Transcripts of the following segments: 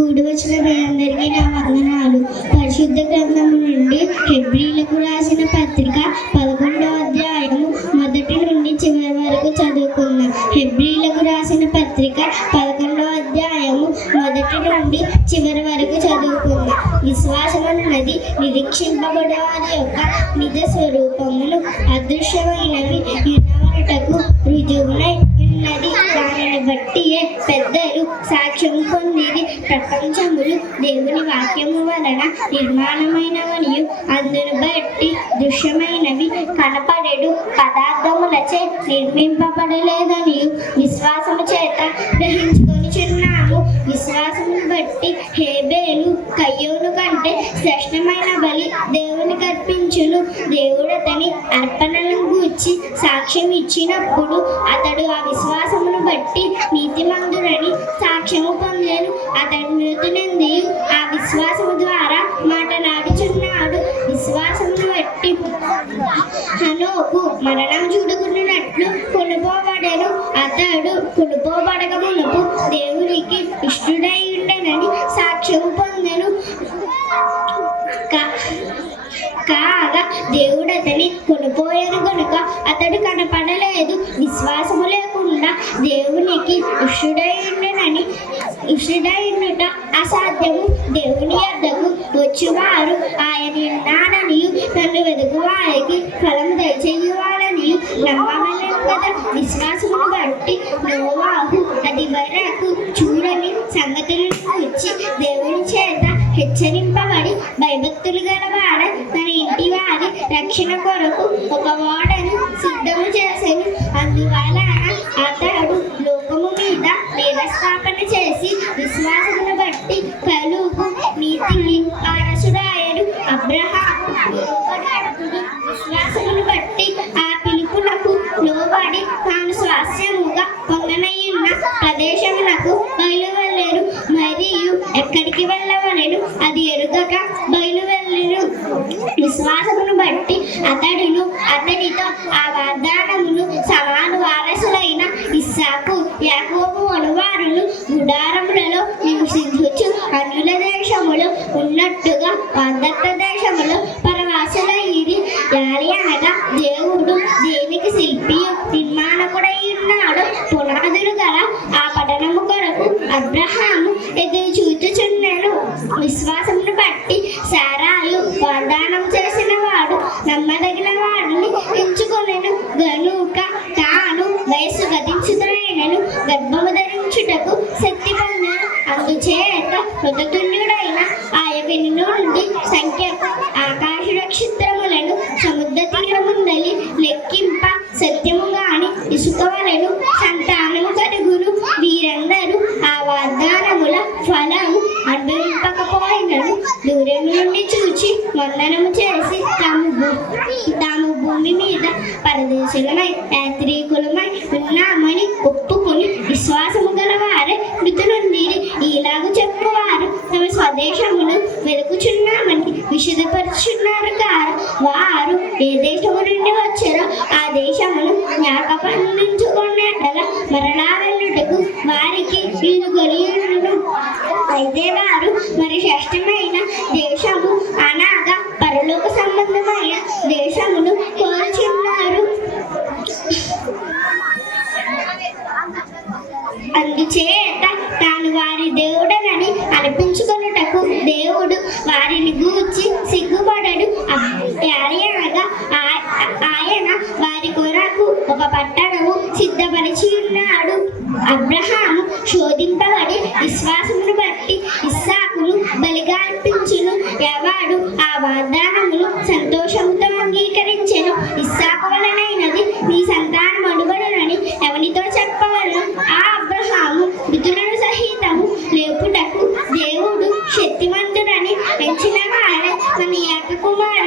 కూడి వచ్చిన మీ అందరికీ నా వందనాలు పరిశుద్ధ గ్రంథము నుండి హెబ్రీలకు రాసిన పత్రిక పదకొండవ అధ్యాయము మొదటి నుండి చివరి వరకు చదువుకుందాం హెబ్రీలకు రాసిన పత్రిక పదకొండవ అధ్యాయము మొదటి నుండి చివరి వరకు చదువుకుందాం విశ్వాసం అన్నది నిరీక్షింపబడే వారి యొక్క నిజ స్వరూపములు అదృశ్యమైనవి వినవటకు రుజువునై ఉన్నది. దానిని బట్టియే పెద్దలు సాక్ష్యం ప్రపంచములు దేవుని వాక్యము వలన నిర్మాణమైనవనియు అందును బట్టి దృశ్యమైనవి కనపడెడు. పదార్థములచే నిర్మింపబడలేదనియు విశ్వాసము చేత గ్రహించుకొని చున్నాము విశ్వాసము బట్టి హేబేలు కయ్యోను కంటే శ్రేష్టమైన బలి దేవుని కర్పించును. దేవుడు అతని అర్పణ గూర్చి సాక్ష్యం ఇచ్చినప్పుడు అతడు ఆ విశ్వాసమును బట్టి నీతిమంతుడని సాక్ష్యము పొందాను. అతడు మృతునంది ఆ విశ్వాసము ద్వారా మాటలాడుచున్నాడు విశ్వాసమును బట్టి హనోకు మరణం చూడు కాగా దేవుడు అతని కొనిపోయాను కనుక అతడు కనపడలేదు. విశ్వాసము లేకుండా దేవునికి ఇష్టుడై ఉండనని ఇష్టుడై ఉండుట అసాధ్యము. దేవుని యొద్దకు వచ్చేవారు ఆయన ఉన్నానని నన్ను వెతుకు వారికి ఫలం దయచేయువాలని నమ్మలేదు కదా. విశ్వాసమును బట్టి నోవాహు అది వరకు చూడని సంగతులను ఇచ్చి దేవుని చేత హెచ్చరింపబడి భయభక్తులు గలవారు వారి రక్షణ కొరకు ఒక పునాదులు గల ఆ పట్టణము కొరకు అబ్రహాము ఎదురు చూచుచున్నాను విశ్వాసమును బట్టి సారాలు వాగ్దానం చేసిన వాడు నమ్మదగిన వాడిని ఎంచుకొనెను. గనుక తాను వయస్సు గతించుతున్నను గర్భము ధరించుటకు శక్తి పొందాను అందుచేత మృతతుల్యుడైన ఏ దేశము నుండి వచ్చారో ఆ దేశమును జ్ఞాపకంచుకున్నట్టుగా మరలా వెళ్ళుటకు వారికి వీలు కలియును అయితే వారు మరి శ్రేష్టమైన దేశము బలిగా అర్పించును ఎవడు ఆ వాగ్దానములు సంతోషంతో అంగీకరించెను. ఇస్సాకోలనైనది నీ సంతానం అనుబడునని ఎవనితో చెప్పవలను? ఆ అబ్రహాము మృతులను సహితము లేపుటకు దేవుడు శక్తివంతుడని పెంచిన వాడే మన ఏక కుమారు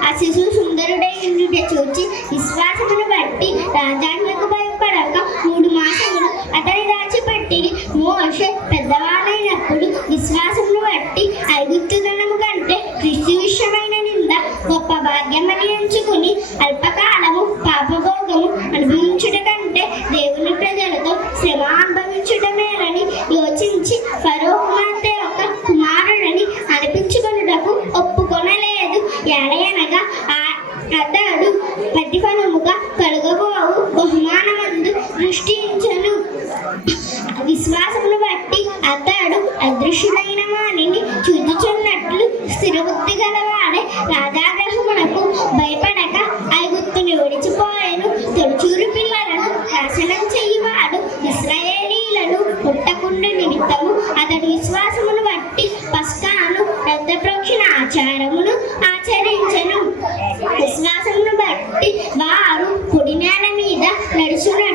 ఆ శిశువు సుందరుడై చూచి విశ్వాసమును బట్టి రాజాజ్ఞకు భయపడక మూడు మాసములు అతని దాచిపెట్టి మోషే పెద్దవాడైనప్పుడు విశ్వాసమును బట్టి ఐగుప్తుదనము కంటే క్రీస్తు విషయమైన నింద గొప్ప భాగ్యమని ఎంచుకుని అల్ప సృష్టించను. విశ్వాసమును బట్టి అతడు అదృశ్యుడైన వాణిని చూచుచున్నట్లు స్థిరబుద్ధి గలవాడే రాజాగ్రహమునకు భయపడక ఐగుప్తుని విడిచిపోయాను తొలిచూరు పిల్లలను నాశనం చేయువాడు ఇస్రాయేలీలను పుట్టకుండా నిమిత్తము అతడు విశ్వాసమును బట్టి పస్కాను పెద్ద ప్రోక్షణ ఆచారమును ఆచరించను. విశ్వాసమును బట్టి వారు కుడి నేల మీద నడుచున్నట్లు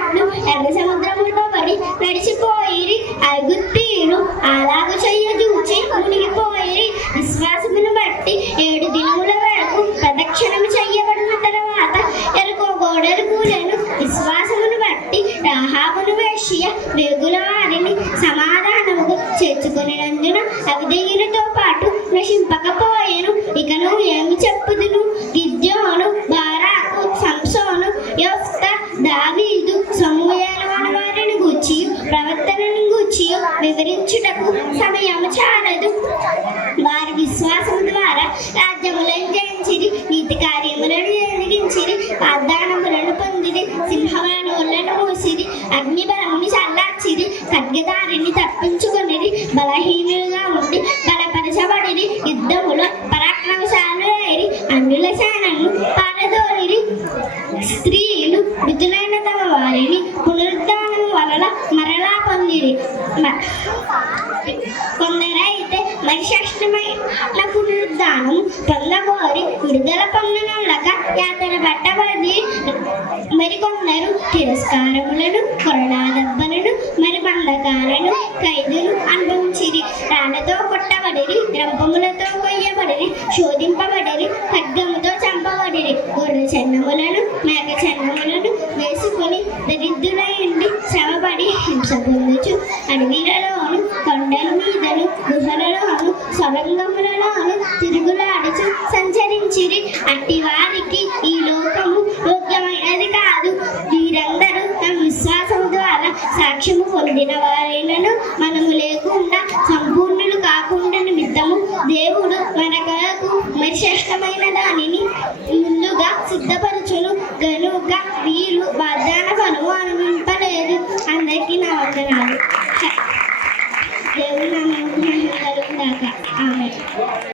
ఎర్ర సముద్రముతో పడి నడిచిపోయిరి ఐగుప్తీయులు అలాగు చెయ్య చూచి మునిగిపోయిరి. విశ్వాసమును బట్టి ఏడు దినముల వరకు ప్రదక్షిణము చెయ్యబడిన తర్వాత ఎరుకో గోడలు కూలెను విశ్వాసమును బట్టి రాహాబును వేష్య వెగుల వారిని సమాధానముగా చేర్చుకునేందున అవిధేయులతో పాటు నశింపకపోయేను ఇకను ఏమి చెప్పుదును? ప్రవర్తనను గూర్చి వివరించుటకు సమయం చాలదు. వారి విశ్వాసం ద్వారా రాజ్యములను జయించిరి నీతి కార్యములను జరిగించిరి వాగ్దానములను పొందిరి సింహవాణువులను మూసిరి అగ్నిబలముని చల్లార్చిది చల్లార్చిరి ఖడ్గదారిని తప్పించుకొనిరి బలహీనులుగా ఉండి బలపరచబడిరి యుద్ధములో పరాక్రమశాలులైరి అన్యుల సేనను పారదోలిరి స్త్రీలు మృతులైన తమ వారిని పునరుద్ధానం వలన మరలా పొందిరి మ- కొందరైతే మరిషష్టమైన పునరుద్ధానం పొందగోరి విడుదల పొందనులక యాతన పట్టబడి మరికొందరు తిరస్కారములను కొరడా దెబ్బలను మరి బంధకాలను ఖైదులు అనుభవించిరి. సొరంగములను తిరుగులాడుచు సంచరించిరి. అట్టి వారికి ఈ లోకము యోగ్యమైనది కాదు. వీరందరూ తమ విశ్వాసం ద్వారా సాక్ష్యము పొందిన వారైనను మనము లేకుండా సంపూర్ణులు కాకుండా నిమిత్తము దేవుడు మన కొరకు మరి శ్రేష్టమైన